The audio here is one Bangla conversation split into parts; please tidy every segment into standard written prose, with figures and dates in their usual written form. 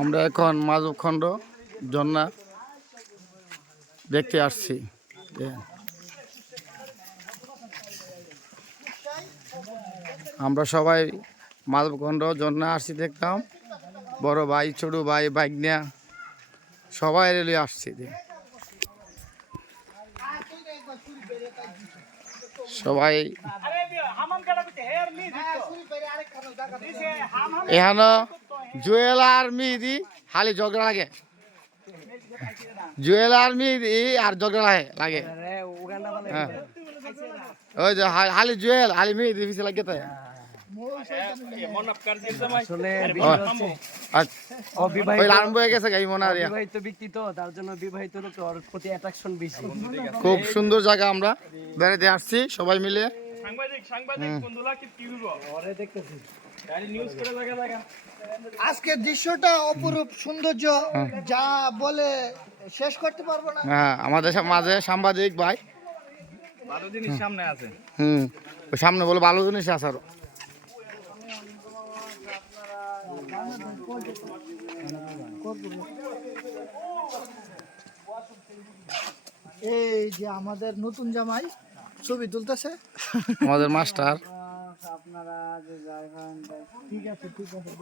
আমরা এখন মাধবখণ্ড ঝর্ণা দেখতে আসছি। আমরা সবাই মাধবখণ্ড ঝর্ণা আসছি দেখতাম, বড় ভাই ছোট ভাই বাইক নিয়ে সবাই রেলে আসছি। সবাই এখানে জুয়েল আর মিহি খালি ঝগড়া লাগে, জুয়েল আর মিহি আর ঝগড়া লাগে। হ্যাঁ ওই যে হালি জুয়েল হালি মিহি পিছিয়ে লাগে তাই। খুব সুন্দর জায়গা, আমরা বেড়াতে আসছি সবাই মিলে। আজকের দৃশ্যটা অপরূপ সৌন্দর্য, যা বলে শেষ করতে পারবো না। হ্যাঁ, আমাদের মাঝে সাংবাদিক ভাই ভালো জিনিস সামনে আছে। সামনে বলে ভালো জিনিস আছে আরো। এই যে আমাদের নতুন জামাই ছবি তুলতেছে, আমাদের মাস্টার। আপনারা যে যাইবেন ঠিক আছে ঠিক আছে।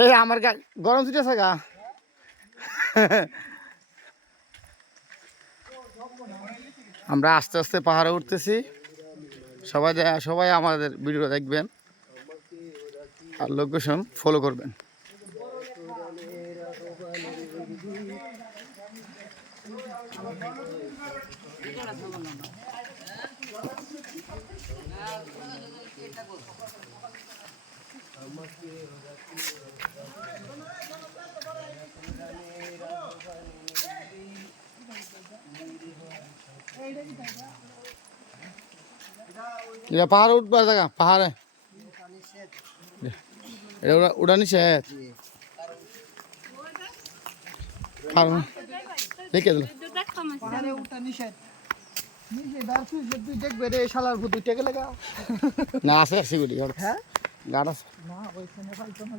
এই আমার গরম চিঠি আছে গা। আমরা আস্তে আস্তে পাহাড়ে উঠতেছি, সবাই আমাদের ভিডিও দেখবেন আর লোকেশন ফলো করবেন। এটা পাহাড়ে উঠবার জায়গা, পাহাড়ে উড়া নিষেধ। পাহাড়ে উঠা নিষেধ, তুই দেখবে রে শালার ভূত উঠে গেলে গা। না আছে সেগুলি হ্যাঁ গাড় আছে না, ওইখানে পাইতো না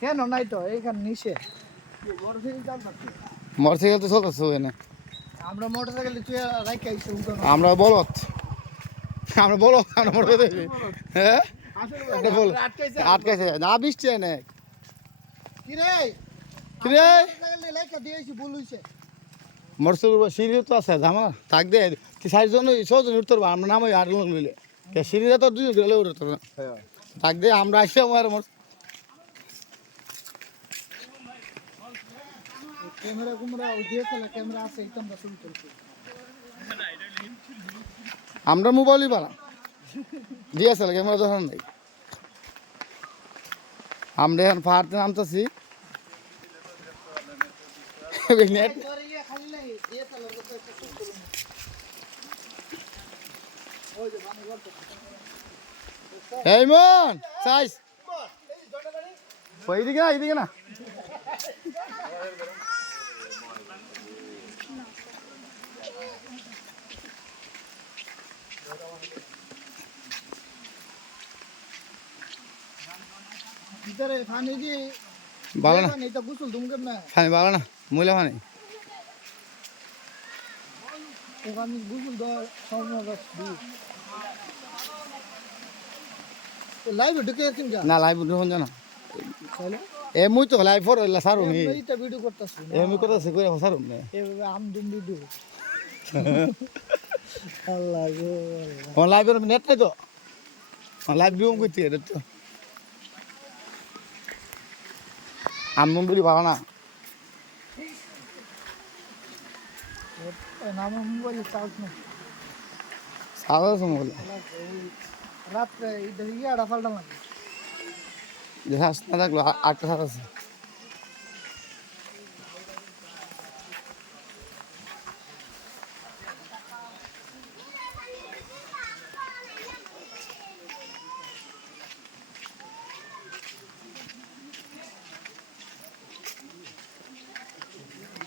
কেন নাই তো এইখানে নিষেধ। মোটরসাইকেল তো চলতেছে এনে। আমরা মোটরসাইকেল তুই রাইখে আইছি। আমরা বলত, আমরা মোটরসাইকেল। হ্যাঁ আটকাইছে না, বৃষ্টি এনে কি রে কিরে লাইকা দিয়েছি ভুল হইছে। মোটরসাইকেল সিঁড়ি তো আছে জামা থাক দে, 4জন 6জন উঠতে পারবো আমরা, নামই 8 জন মিলে। সিঁড়িটা তো 2জন গেলে উঠতে পারবো থাক দে, আমরা আসি আমার ক্যামেরা কুমরা ডিএসএলআর ক্যামেরা আছে, এই তো আমরা ছবি তুলছি। আমরা মোবাইলই পারা ডিএসএলআর ক্যামেরা দরকার নেই। আমরা এখন পাহাড়তে নামতেছি। এই মন সাইজ এইদিকে না, এইদিকে না। ভিতরে পানি দিয়ে ভালো না, এটা গোসল দুমকেন না, পানি ভালো না, ময়লা পানি। ওখানে গোসল দেওয়ার সময় লাইভে ঢুকে যাচ্ছেন না লাইভ ঢুকুন জানা এ মুই তো লাইভ ফর সারুম এইটা ভিডিও করতেছি এমনি করতেছে কইরা সারুম না এভাবে আমদুম ভিডিও। আল্লাহ গো ও লাইভ এর নেট নাই তো, লাইভ দিউম কইতে এটা তো আমদুম বিড়ি ভালো না। নাম মোবাইলে চার্জ নেই, সাদা আছে মোবাইল রাত্রে ইয়াটা পাল্টা লাগে যে হাস না থাকলো আটটা সাত আছে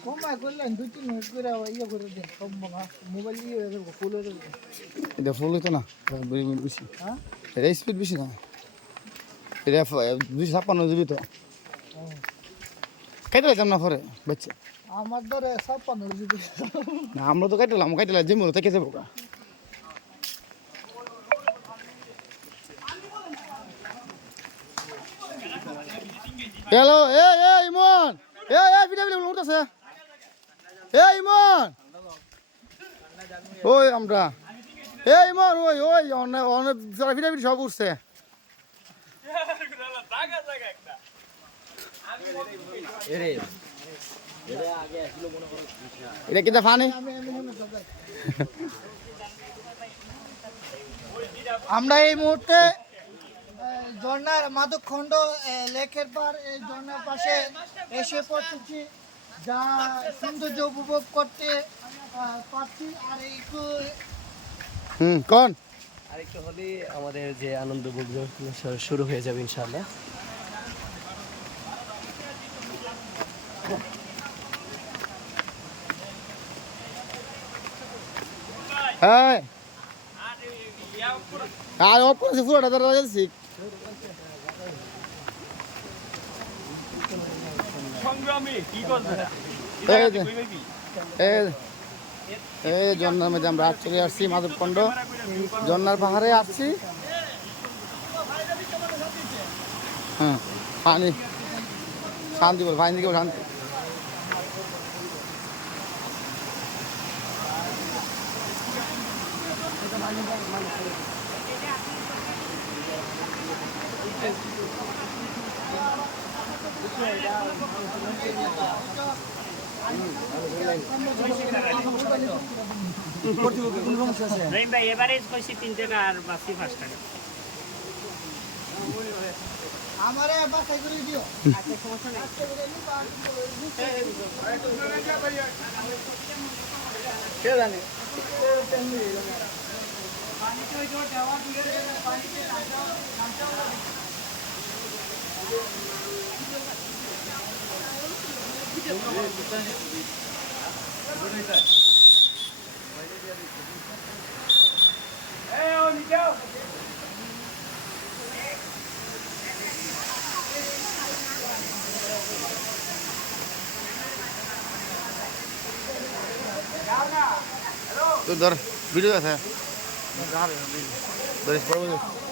কমায় করলেন 2-3 মিনিট করে ইয়ে করে দেন কম না মোবাইল ইয়ে হয়ে যাবে ফুল হয়ে যাবে এটা ফুল হইতো না বেশি হ্যাঁ এটা স্পিড বেশি না এটা 256 তো কেটে লাগাম না পরে বাচ্চা আমার ধরে 56 জিবি না আমরা তো কাটলাম জিমুর থেকে যাবো গা হ্যালো এ ইমন ভিডিও উঠতেছে ইমন ওই আমরা ইমন ওই অনেক ভিডিও সব উঠছে এটা কিন্তু ফানি আমরা এই মুহূর্তে ঝর্ণার মাদকখণ্ড লেকের পার এই ঝর্ণার পাশে এসে পড়তেছি যা সৌন্দর্য উপভোগ করতে পারছি আর একটু কোন আরেকটু হলে আমাদের যে আনন্দ শুরু হয়ে যাবে ইনশাআল্লাহ। হ্যাঁ আর অফ করেছে পুরোটা ধরে যাচ্ছি সংগ্রামী কি করবে এই ঝর্ণার মধ্যে আমরা চলে আসছি মাধবকুণ্ড ঝর্ণার পাহাড়ে আসছি হ্যাঁ পানি শান্তি বল পানি দিকে শান্তি ভাই এভারেজ কইছি 3 টাকা আর বাসি 5 টাকা আমারে বাসাই করে দিও আচ্ছা সমস্যা নেই কে জানে পানিতে ওই যে দেওয়া দিয়ে পানিতে নামটা তো ধর ভিডিও আছে ধরিস পড়বো